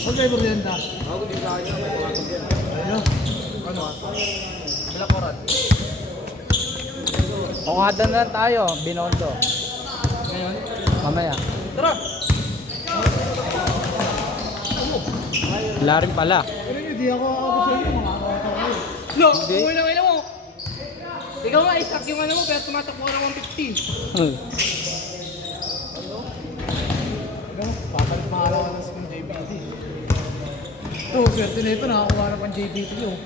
Huwag kayo merienda. Ako din sa akin. Ayun. Ano? Black oran. Ongada na tayo, Binondo. Ngayon? Mamaya. Tara! Wala rin pala. Pero hindi ako ako sa inyo, mga ako kayo. Lo! Hindi. Umuwi na ngayon mo! Ikaw nga, isak yung ano mo, pero tumatakbo ka ng 150. Papalit mahala ka ng skin JBT. Oh, swerte na ito, nakakuha na pang JBT yun.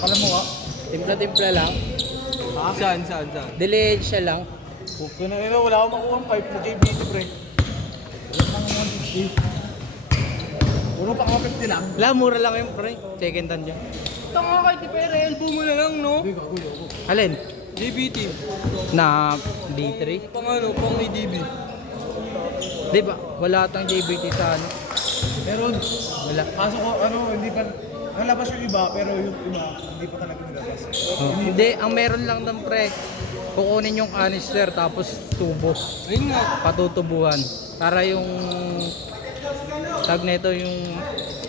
Alam mo ka? Timpla-timpla lang. Ha? Saan? Delayed siya lang. Okay na yun, wala akong makuha ng 5 na JBT, pre. Wala pang 150. Puro pa 50 lang. Wala, mura lang yung pre. Second hand dyan. Tanga ka, pero elbow mo na lang, no? Hindi, kagulo ako. Alin? JBT. Na B3? Pang ano, pang ADB. Di ba? Wala atang JBT sa ano. Meron. Wala. Kaso ko, ano, hindi pa, nalabas yung iba, pero yung iba, hindi pa talaga nilabas. Oh. Hindi, ang meron lang ng pre. Kukunin yung canister tapos tubo. Ayun nga. Patutubuhan. Para yung tag nito yung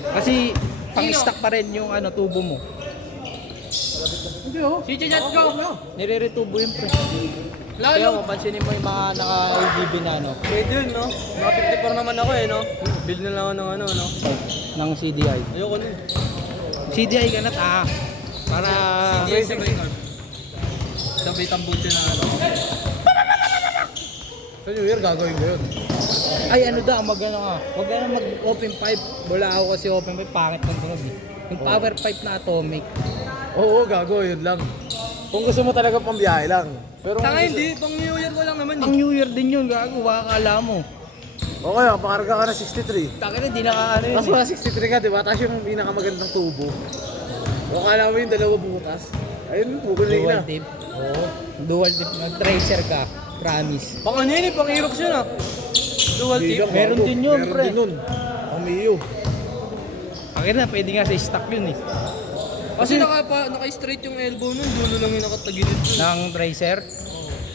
kasi pang-stock pa rin yung ano tubo mo. Hindi oh. Si Chat ko! Nire-retubo yung pre. Kaya Lalo! pansinin mo yung mga naka-LGB na ano Pwede yun, no? Naka 54 naman ako eh, no? Build na lang ako ng ano, no? ng CDI. Ayoko nun. CDI ka na ta. Para Yes, record. Sabay tambucho na ano. Sa New Year, gagawin ko yun. ay ano daw mag-ano ka. Wag ka na mag-open pipe. Wala ako kasi open pipe pangit ng tunog eh. Yung power pipe na atomic. Oo, gagawin yun lang. Kung gusto mo talaga pambiyahe lang. Pero Tanga hindi, pang New Year ko lang naman Ang eh. New Year din yun, gago. Baka akala mo. okay, pakarga ka na 63. Taka na, di nakaano yun. Tapos wala 63 ka, di ba? Tapos yung pinakamagandang tubo. O kala mo yung dalawa butas. Ayun, pugulig Dual na. tip. Oo. Dual tip. Mag-tracer ka. Promise. Pang ano yun eh, pang Aerox yun ah. Dual Hindi tip. ka, Meron bago. din yun, Meron pre. din nun. Ang Mio. Akin na, pwede nga sa stock yun eh. Kasi naka-straight yung elbow nun, dulo lang yung nakatagilid dun. Ng tracer.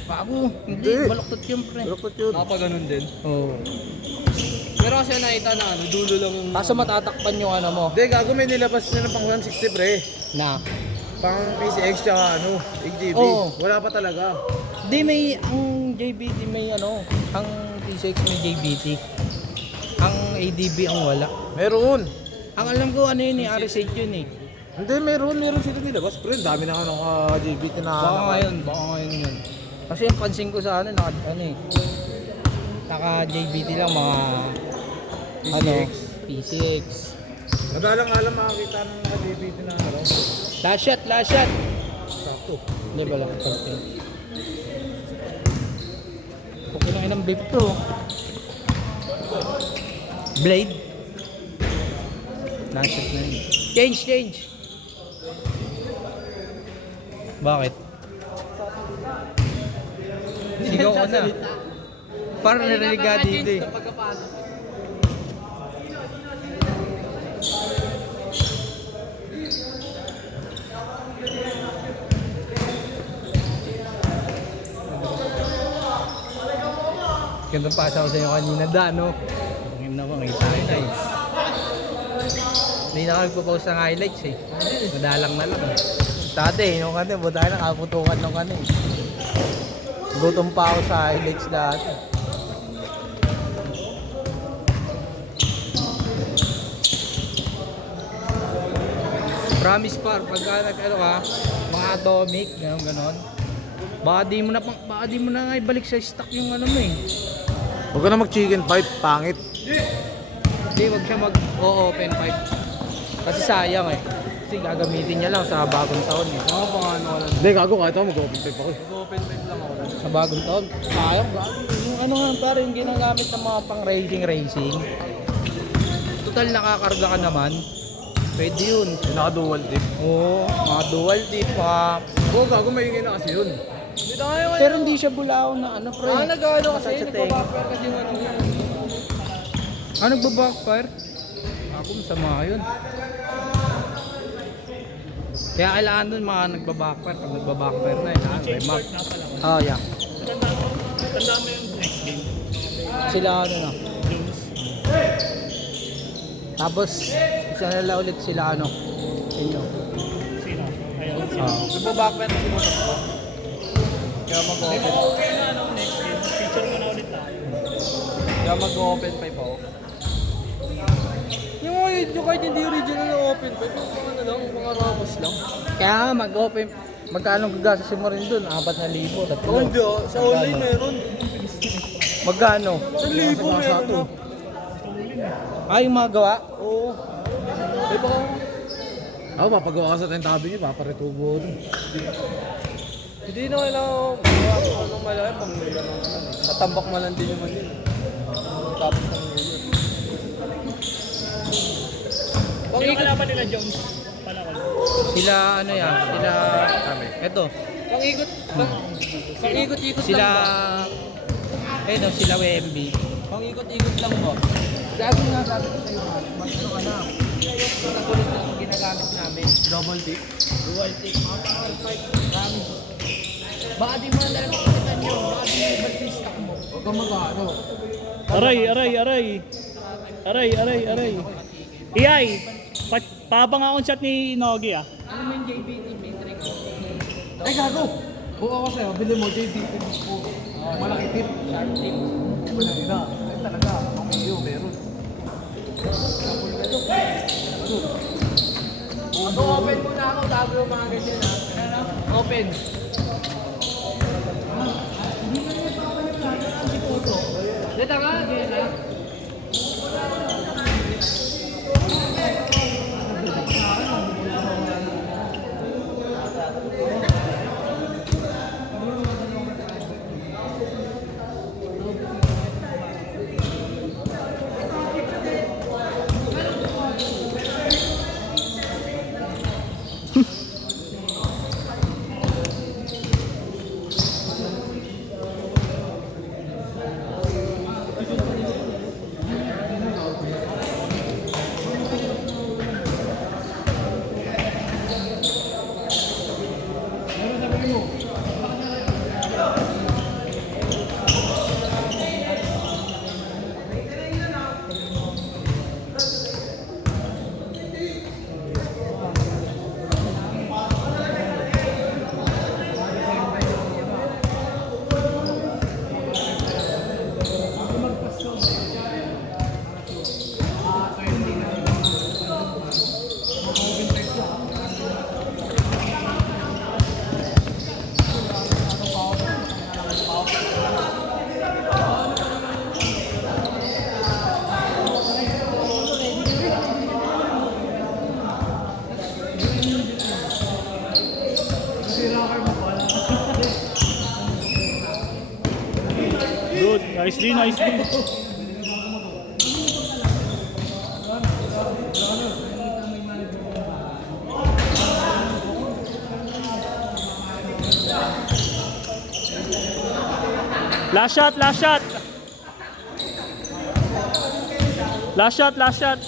Bago. Hindi, Hindi. baluktot yun pre. Baluktot yun. Nakapaganon din. Oo. Pero kasi nakita na ano, dulo lang yung... Kaso matatakpan yung ano mo. Hindi, gago may nilabas na ng pang 160 pre. Na. Pang PCX tsaka ano, 8GB. Oo. Wala pa talaga. Di may, ang JBT may ano, ang T6 may JBT. Ang ADB ang wala. Meron. Ang alam ko ano yun eh, RS8 yun eh. Hindi, meron sila nilabas. Pre, dami na nga ng JBT na Baka ngayon yun. Kasi yung pansin ko sa ano, ano eh. Naka JBT lang mga ano, PCX. Madalang alam makakita ng JBT na ano. Last shot. Sakto. Hindi ba lang content. Okay lang inang vape to. Blade. Last shot na yun. Change. Bakit? Sigaw ko na. Parang narinig ka dito eh. Ganda pa ako sa inyo kanina no? Ngayon ako, ngayon highlights. Hindi na kami post ng highlights eh. Madalang na lang eh. Dati, nung ano, buta na kaputukan nung ano eh. Gutom pa ako sa highlights dati. Promise par, pagka nag-ano ka, mga atomic, ganon. Baka di mo na nga ibalik sa stock yung ano mo eh. Huwag ka na mag-chicken pipe, pangit. Hindi, wag siya mag-open pipe. Kasi sayang eh. Kasi gagamitin niya lang sa bagong taon eh. Mga pangano ka lang. Hindi, gago kahit ako mag-open tape ako. Open pipe lang ako. Sa bagong taon. Sayang. Yung ano nga pare, yung ginagamit ng mga pang racing. Total nakakakarga ka naman. Pwede yun. Yung naka-dual tape. Oo, mga dual tip, mga... Oo, gago maingay na kasi yun. Hindi tayo Pero hindi siya bulaw na ano pre. nag-ano kasi, Masakit sa tenga. nagpa-backfire kasi yung ano yun. Nagbabackfire? Ako masama yun. Kaya kailangan dun mga nagbabackfire. Pag nagbabackfire na, kailangan remark. Oh, yeah. Tanda mo yung next game. Sila ano na. Tapos, isa nila ulit sila ano. Inyo. Sino? Ayun. Nagbabackfire na sila. Kaya mag-open. Okay na ano, next game. Picture mo na ulit tayo. Kaya mag-open pipe ako. Yung kahit hindi original na open pipe, yung mga ano lang, mga rabos lang. Kaya nga mag-open. Magkano gagasasin mo rin dun? 4,000. Tatlo. Oh, hindi oh. Sa online meron. Magkano? 1,000 meron na. Yung mga gawa? Oo. Eh baka, Ako, mapagawa ka sa tentabi niyo, paparitubo dun. hindi na kailangan magawa ko anong malaki pang nila naman. Tatambak man lang din naman yun. Tapos ng yun. Sino kalaban nila Jones? Palakol. Sila ano yan? Sila... Eto. Pang-ikot-ikot Sila... lang ba? Eto, sila WMB. Pang-ikot-ikot lang ba? Sabi nga, sabi ko sa'yo, mas ano ka na. Katulad na yung ginagamit namin. Double tip. Dual take, mga power pipe, dami. Baka di mo na lang kapitan nyo, baka di mo ibalik yung stock mo. Huwag kang mag-ano. Aray. Iyay, pabang akong chat ni Nogi ah. Ano mo yung JBT Matrix? Ay, gago! Kung ako sa'yo, bili mo JDP po. Malaki tip. Sharp tip. Wala na. Ay, talaga. Ang video, meron. Mag-open muna ako bago yung mga ganyan ha. Open. Dito nga, ganyan na. Good, nicely. Last shot. Last shot.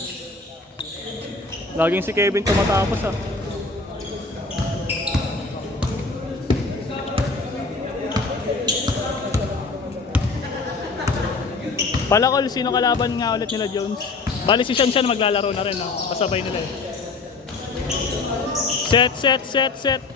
Laging si Kevin tumatapos ah. Palakol, sino kalaban nga ulit nila Jones? Bali si Shanshan maglalaro na rin, no? Kasabay nila eh. Set.